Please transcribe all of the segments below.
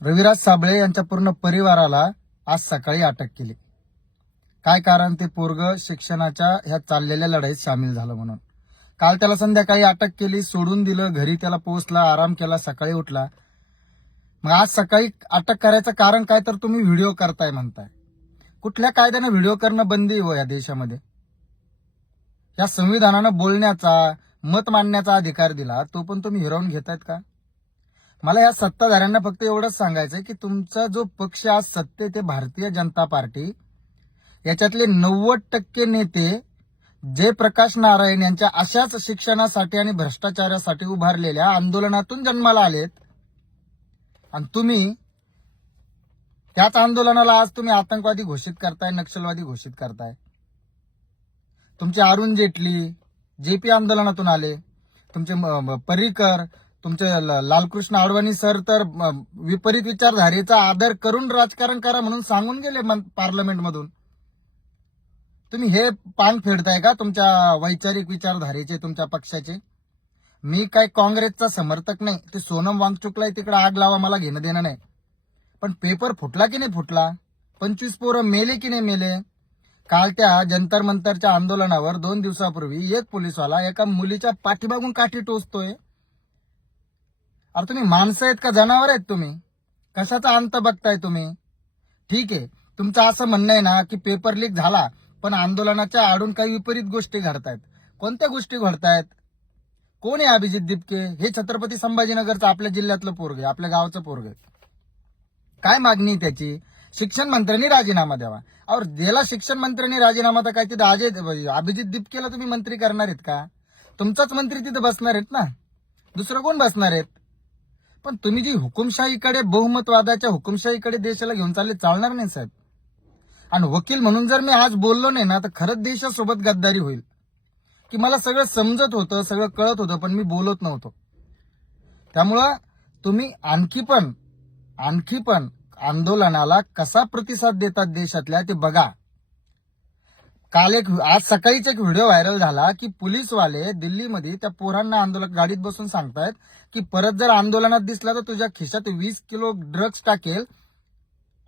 रविराज साबळे यांच्या पूर्ण परिवाराला आज सकाळी अटक केली. काय कारण? ते पोरग शिक्षणाच्या ह्या चाललेल्या लढाईत सामील झालं म्हणून. काल त्याला संध्याकाळी अटक केली, सोडून दिलं, घरी त्याला पोहोचला, आराम केला, सकाळी उठला. मग आज सकाळी अटक करायचं कारण काय? तर तुम्ही व्हिडिओ करताय म्हणताय. कुठल्या कायद्यानं व्हिडिओ करणं बंदी हो या देशामध्ये? या संविधानानं बोलण्याचा, मत मांडण्याचा अधिकार दिला, तो पण तुम्ही हिरावून घेतायत का? मला या सत्ताधाऱ्यांना फक्त एवढंच सांगायचंय की तुमचा जो पक्ष आज सत्तेत आहे, भारतीय जनता पार्टी, याच्यातले 90% नेते जयप्रकाश नारायण यांच्या अशाच शिक्षणासाठी आणि भ्रष्टाचारासाठी उभारलेल्या आंदोलनातून जन्माला आलेत. आणि तुम्ही त्याच आंदोलनाला आज तुम्ही आतंकवादी घोषित करताय, नक्षलवादी घोषित करताय. तुमचे अरुण जेटली जेपी आंदोलनातून आले, तुमचे पर्रिकर, तुमचे लालकृष्ण अडवाणी सर तर विपरीत विचारधारेचा आदर करून राजकारण करा म्हणून सांगून गेले पार्लमेंटमधून. तुम्ही हे पान फेडताय का तुमच्या वैचारिक विचारधारेचे, तुमच्या पक्षाचे? मी काय काँग्रेसचा समर्थक नाही. ते सोनम वांगचुकला तिकडे आग लावा, मला घेणं देणं नाही. पण पेपर फुटला की नाही फुटला? 25 पोरं मेले की नाही मेले? काल त्या जंतर मंतरच्या आंदोलनावर 2 दिवसापूर्वी एक पोलिसवाला एका मुलीच्या पाठीमागून काठी टोचतोय. अरे तुम्ही माणसं आहेत का जनावर आहेत? तुम्ही कशाचा अंत बघताय तुम्ही? ठीक आहे, तुमचं असं म्हणणं आहे ना की पेपर लीक झाला, पण आंदोलनाच्या आडून काही विपरीत गोष्टी घडतायत. कोणत्या गोष्टी घडतायत? कोण आहे अभिजित दिपके? हे छत्रपती संभाजीनगरचं आपल्या जिल्ह्यातलं पोरगे, आपल्या गावचं पोरगे. काय मागणी त्याची? शिक्षण मंत्र्यांनी राजीनामा द्यावा. और ज्याला शिक्षण मंत्र्यांनी राजीनामा तर काय तिथे अभिजित दिपकेला तुम्ही मंत्री करणार आहेत का? तुमचाच मंत्री तिथे बसणार आहेत ना, दुसरं कोण बसणार आहेत? पण तुम्ही जी हुकुमशाहीकडे, बहुमतवादाच्या हुकुमशाहीकडे देशाला घेऊन चालले, चालणार नाही साहेब. आणि वकील म्हणून जर मी आज बोललो नाही ना तर खरंच देशासोबत गद्दारी होईल. की मला सगळं समजत होतं, सगळं कळत होतं, पण मी बोलत नव्हतो. त्यामुळं तुम्ही आणखी पण आंदोलनाला कसा प्रतिसाद देतात देशातल्या ते बघा. काल आज सकाळीच एक व्हिडिओ व्हायरल झाला की पोलीसवाले दिल्लीमध्ये त्या पोरांना आंदोलक गाडीत बसून सांगतायत की परत जर आंदोलनात दिसला तर तुझ्या खिशात 20 किलो ड्रग्ज टाकेल,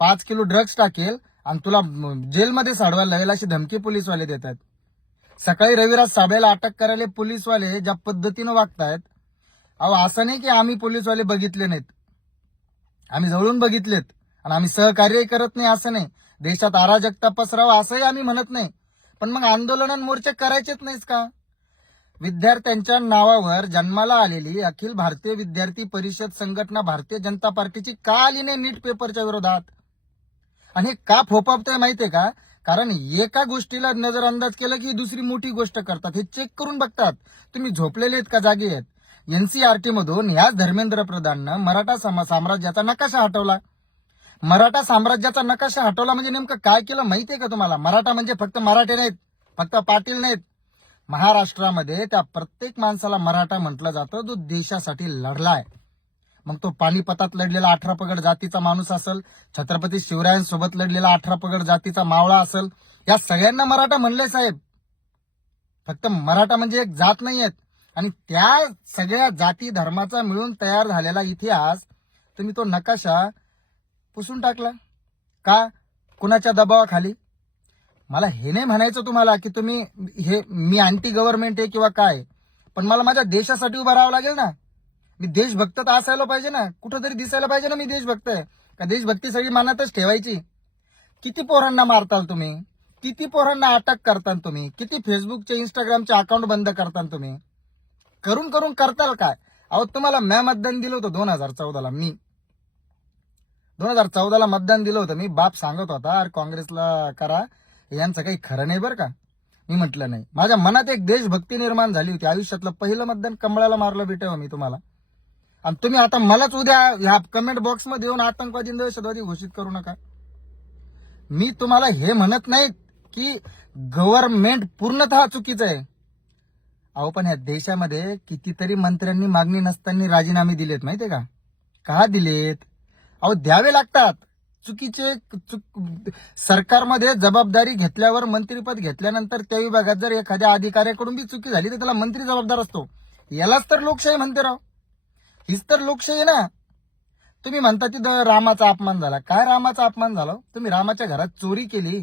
5 किलो ड्रग्ज टाकेल आणि तुला जेलमध्ये साडवायला लागेल, अशी धमकी पोलीसवाले देतात. सकाळी रविराज साबळेला अटक करायला पोलीसवाले ज्या पद्धतीनं वागतायत, अहो असं नाही की आम्ही पोलीसवाले बघितले नाहीत, आम्ही जवळून बघितलेत आणि आम्ही सहकार्यही करत नाही असं नाही. देशात अराजकता पसरावा असंही आम्ही म्हणत नाही, पण मग आंदोलन मोर्चे करायचेच नाहीत का? विद्यार्थ्यांच्या नावावर जन्माला आलेली अखिल भारतीय विद्यार्थी परिषद संघटना भारतीय जनता पार्टीची का आली नाही नीट पेपरच्या विरोधात? आणि का फोपावतोय माहितीये का? कारण एका गोष्टीला नजरअंदाज केलं की दुसरी मोठी गोष्ट करतात. हे चेक करून बघतात तुम्ही झोपलेले आहेत का जागे आहेत. एनसीआरटी मधून ह्याच धर्मेंद्र प्रधाननं मराठा साम्राज्याचा नकाशा हटवला. मराठा साम्राज्याचा नकाशा हटवला म्हणजे नेमकं काय केलं माहितीये का तुम्हाला? मराठा म्हणजे फक्त मराठे नाहीत, फक्त पाटील नाहीत. महाराष्ट्रामध्ये त्या प्रत्येक माणसाला मराठा म्हटलं जातं जो देशासाठी लढलाय. मग तो पानिपतात लढलेला 18 पगड जातीचा माणूस असेल, छत्रपती शिवरायांसोबत लढलेला 18 पगड जातीचा मावळा असेल, या सगळ्यांना मराठा म्हणले साहेब. फक्त मराठा म्हणजे एक जात नाही आहेत. आणि त्या सगळ्या जाती धर्माचा मिळून तयार झालेला इतिहास तुम्ही तो नकाशा पुसून टाकला का? कुणाच्या दबावाखाली? मला हे नाही म्हणायचं तुम्हाला की तुम्ही मी अँटी गव्हर्नमेंट आहे किंवा काय, पण मला माझ्या देशासाठी उभं राहावं लागेल ना. मी देशभक्त तर असायला पाहिजे ना, कुठंतरी दिसायला पाहिजे ना मी देशभक्त आहे. का देशभक्ती सगळी मनातच ठेवायची? किती पोरांना मारताल तुम्ही? किती पोरांना अटक करताल तुम्ही? किती फेसबुकचे, इंस्टाग्रामचे अकाउंट बंद करताल तुम्ही? करून करून करताल काय? अहो तुम्हाला मी मतदान दिलं होतं 2014ला. मी 2014ला मतदान दिलं होतं. मी बाप सांगत होता अरे काँग्रेसला करा, यांचं काही खरं नाही बरं का. मी म्हटलं नाही. माझ्या मनात एक देशभक्ती निर्माण झाली होती. आयुष्यातलं पहिलं मतदान कमळाला मारलं बेटे मी तुम्हाला. आणि तुम्ही आता मलाच उद्या ह्या कमेंट बॉक्समध्ये येऊन आतंकवादी, दहशतवादी घोषित करू नका. मी तुम्हाला हे म्हणत नाही की गव्हर्नमेंट पूर्णतः चुकीचं आहे. अहो पण ह्या देशामध्ये कितीतरी मंत्र्यांनी मागणी नसताना राजीनामे दिलेत माहितीये का? का दिलेत? अहो द्यावे लागतात. चुकीचे सरकारमध्ये जबाबदारी घेतल्यावर, मंत्रीपद घेतल्यानंतर त्या विभागात जर एखाद्या अधिकाऱ्याकडून बी चुकी झाली तर त्याला मंत्री जबाबदार असतो. यालाच तर लोकशाही म्हणते राव. हीच तर लोकशाही आहे ना. तुम्ही म्हणता तिथं रामाचा अपमान झाला. काय रामाचा अपमान झाला? तुम्ही रामाच्या घरात चोरी केली,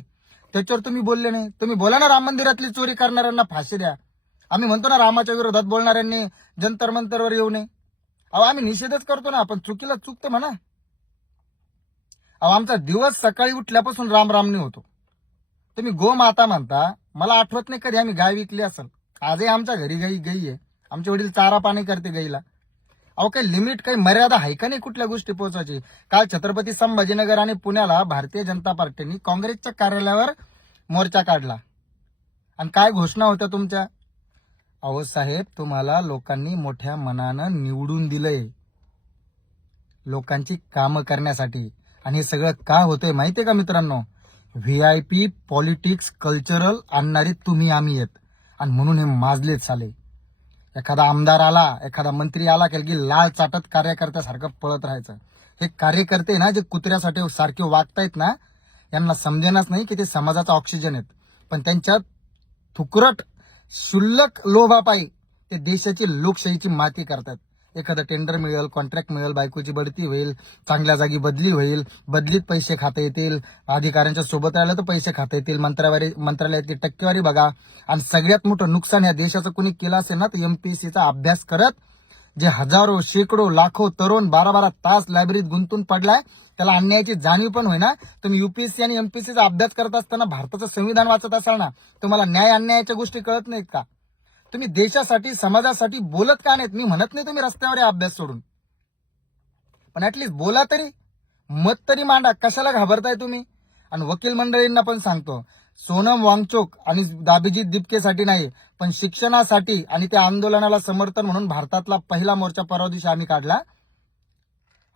त्याच्यावर तुम्ही बोलले नाही. तुम्ही बोला ना, राम मंदिरातली चोरी करणाऱ्यांना फाशी द्या. आम्ही म्हणतो ना, रामाच्या विरोधात बोलणाऱ्यांनी जंतर मंतरवर येऊ नये. अहो, आम्ही निषेधच करतो ना, आपण चुकीला चुकतो म्हणा. अहो, आमचा दिवस सकाळी उठल्यापासून राम रामनी होतो. तुम्ही गोमाता म्हणता, मला आठवत नाही कधी आम्ही गाय विकली असेल. आजही आमच्या घरी गाई आहे. आमचे वडील चारा पाणी करते गाईला. अहो, काही लिमिट, काही मर्यादा आहे का नाही कुठल्या गोष्टी पोहोचायची? काल छत्रपती संभाजीनगर आणि पुण्याला भारतीय जनता पार्टीने काँग्रेसच्या कार्यालयावर मोर्चा काढला आणि काय घोषणा होत्या तुमच्या? अहो साहेब, तुम्हाला लोकांनी मोठ्या मनानं निवडून दिलंय लोकांची कामं करण्यासाठी. आणि हे सगळं का होतंय माहितीये का मित्रांनो? VIP पॉलिटिक्स कल्चरल आणणारे तुम्ही आम्ही आहेत आणि म्हणून हे माजलेत साले. एखादा आमदार आला, एखादा मंत्री आला की लाल चाटत कार्यकर्त्यासारखं पळत राहायचं. हे कार्यकर्ते ना, जे कुत्र्यासाठी सारखे वागतायत ना, यांना समजेनाच नाही की ते समाजाचा ऑक्सिजन आहेत. पण त्यांच्या थुकरट क्षुल्लक लोभापायी ते देशाची लोकशाहीची माती करतात. एखादं टेंडर मिळेल, कॉन्ट्रॅक्ट मिळेल, बायकोची बढती होईल, चांगल्या जागी बदली होईल, बदलीत पैसे खाता येतील, अधिकाऱ्यांच्या सोबत राहिलं तर पैसे खाता येतील, मंत्रालयातली टक्केवारी बघा. आणि सगळ्यात मोठं नुकसान या देशाचं कुणी केलं असेल ना, तर MPSCचा अभ्यास करत जे हजारो शेकडो लाखो तरुण 12-12 तास लायब्ररीत गुंतून पडलाय, त्याला अन्यायाची जाणीव पण होईना. तुम्ही UPSC आणि MPSCचा अभ्यास करत असताना भारताचं संविधान वाचत असाल ना, तुम्हाला न्याय अन्यायाच्या गोष्टी कळत नाहीत का? तुम्ही देशासाठी समाजासाठी बोलत का नाहीत? मी म्हणत नाही तुम्ही रस्त्यावर या अभ्यास सोडून, पण ऍटलीस्ट बोला तरी, मत तरी मांडा. कशाला घाबरताय तुम्ही? आणि वकील मंडळींना पण सांगतो, सोनम वांगचुक आणि दाबेजीत दिपकेसाठी नाही, पण शिक्षणासाठी आणि त्या आंदोलनाला समर्थन म्हणून भारतातला पहिला मोर्चा परवा दिवशी आम्ही काढला.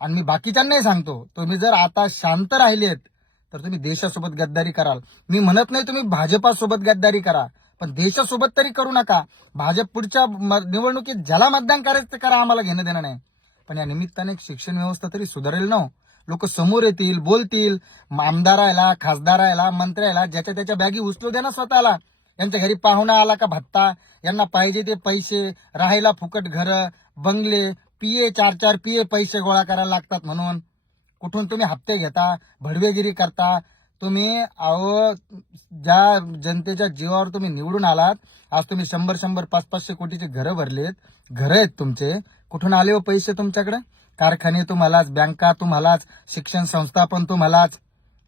आणि मी बाकीच्यांनाही सांगतो, तुम्ही जर आता शांत राहिलेत तर तुम्ही देशासोबत गद्दारी कराल. मी म्हणत नाही तुम्ही भाजपासोबत गद्दारी करा, पण देशासोबत तरी करू नका. भाजप पुढच्या निवडणुकीत ज्याला मतदान करायचं ते करा, आम्हाला घेणं देणं नाही. पण या निमित्ताने शिक्षण व्यवस्था तरी सुधारेल ना. लोक समोर येतील, बोलतील. आमदारायला, खासदारायला, मंत्र्याला ज्याच्या त्याच्या बॅगी उचलू दे ना स्वतःला. यांच्या घरी पाहुणा आला का भत्ता, यांना पाहिजे ते पैसे, राहायला फुकट घरं, बंगले, PA 4-4 PA पैसे गोळा करायला लागतात म्हणून. कुठून तुम्ही हप्ते घेता, भडवेगिरी करता तुम्ही. अहो, ज्या जनतेच्या जीवावर तुम्ही निवडून आलात, आज तुम्ही 100-100, 500-500 कोटीचे घरं भरलेत. घरं आहेत तुमचे. कुठून आले हो पैसे तुमच्याकडे? कारखाने तुम्हालाच, बँका तुम्हालाच, शिक्षण संस्था पण तुम्हालाच.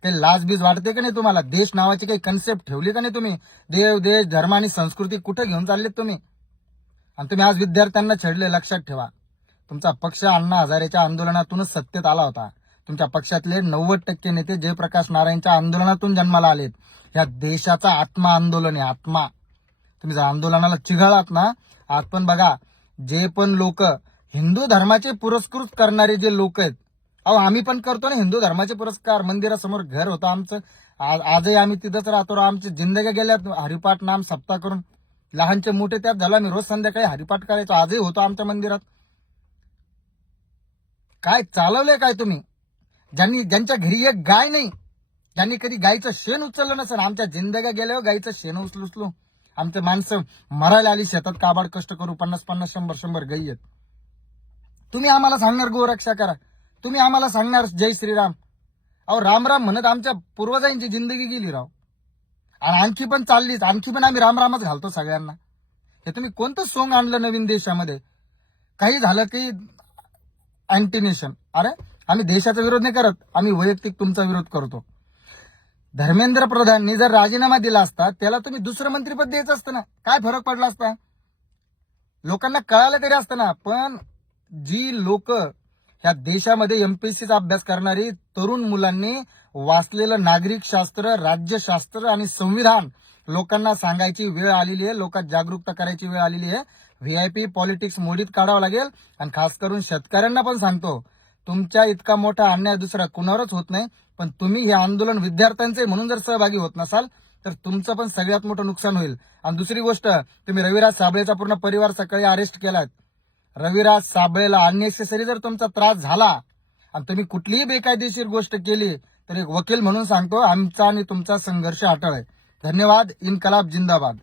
काही लाजबीज वाटते का नाही तुम्हाला? देश नावाची काही कन्सेप्ट ठेवली का नाही तुम्ही? देव, देश, धर्म आणि संस्कृती कुठे घेऊन चाललेत तुम्ही? आणि तुम्ही आज विद्यार्थ्यांना छेडले. लक्षात ठेवा, तुमचा पक्ष अण्णा हजारेच्या आंदोलनातूनच सत्तेत आला होता. तुमच्या पक्षातले 90% नेते जयप्रकाश नारायणच्या आंदोलनातून जन्माला आलेत. या देशाचा आत्मा आंदोलन आहे, आत्मा. तुम्ही जर आंदोलनाला चिघळात ना, आज पण बघा, जे पण लोक हिंदू धर्माचे पुरस्कृत करणारे जे लोक आहेत, अहो आम्ही पण करतो ना हिंदू धर्माचे पुरस्कार. मंदिरासमोर घर होतं आमचं, आजही आम्ही तिथंच राहतो. आमचे जिंदग्या गेल्यात हरिपाठ नाम सप्ताह करून. लहानचे मोठे त्यात झाला, मी रोज संध्याकाळी हरिपाठ करायचो, आजही होतो आमच्या मंदिरात. काय चालवलंय काय तुम्ही? ज्यांच्या घरी एक गाय नाही, ज्यांनी कधी गायचं शेण उचललं नसेल, आमच्या जिंदग्या गेल्यावर गायचं शेण उचलू. आमचे माणसं मरायला आली शेतात, काबाड कष्ट करू, 50-50, 100-100 गायी आहेत. तुम्ही आम्हाला सांगणार गोरक्षा करा, तुम्ही आम्हाला सांगणार जय श्रीराम. अहो, राम राम म्हणत आमच्या पूर्वजांची जिंदगी गेली राव. आणि आणखी पण चाललीच, आणखी पण आम्ही रामरामच घालतो सगळ्यांना. हे तुम्ही कोणतं सोंग आणलं नवीन देशामध्ये? काही झालं की अँटीनेशन. अरे, आम्ही देशाचा विरोध नाही करत, आम्ही वैयक्तिक तुमचा विरोध करतो. धर्मेंद्र प्रधाननी जर राजीनामा दिला असता, त्याला तुम्ही दुसरं मंत्रीपद द्यायचं असतं ना, काय फरक पडला असता? लोकांना कळालं तरी असतं ना. पण जी लोक ह्या देशामध्ये MPSCचा अभ्यास करणारी तरुण मुलांनी वाचलेलं नागरिक शास्त्र, राज्यशास्त्र आणि संविधान लोकांना सांगायची वेळ आलेली आहे, लोकांत जागरूकता करायची वेळ आलेली आहे. VIP पॉलिटिक्स मोडीत काढावं लागेल. आणि खास करून शेतकऱ्यांना पण सांगतो, तुमच्या इतका मोठा अन्याय दुसरा कुणावरच होत नाही. पण तुम्ही हे आंदोलन विद्यार्थ्यांचे म्हणून जर सहभागी होत नसाल, तर तुमचं पण सगळ्यात मोठं नुकसान होईल. आणि दुसरी गोष्ट, तुम्ही रविराज साबळेचा पूर्ण परिवार सकाळी अरेस्ट केलात. रविराज साबळेला अननेसेसरी जर तुमचा त्रास झाला आणि तुम्ही कुठलीही बेकायदेशीर गोष्ट केली, तर एक वकील म्हणून सांगतो, आमचा आणि तुमचा संघर्ष अटळ आहे. धन्यवाद. इन्कलाब जिंदाबाद.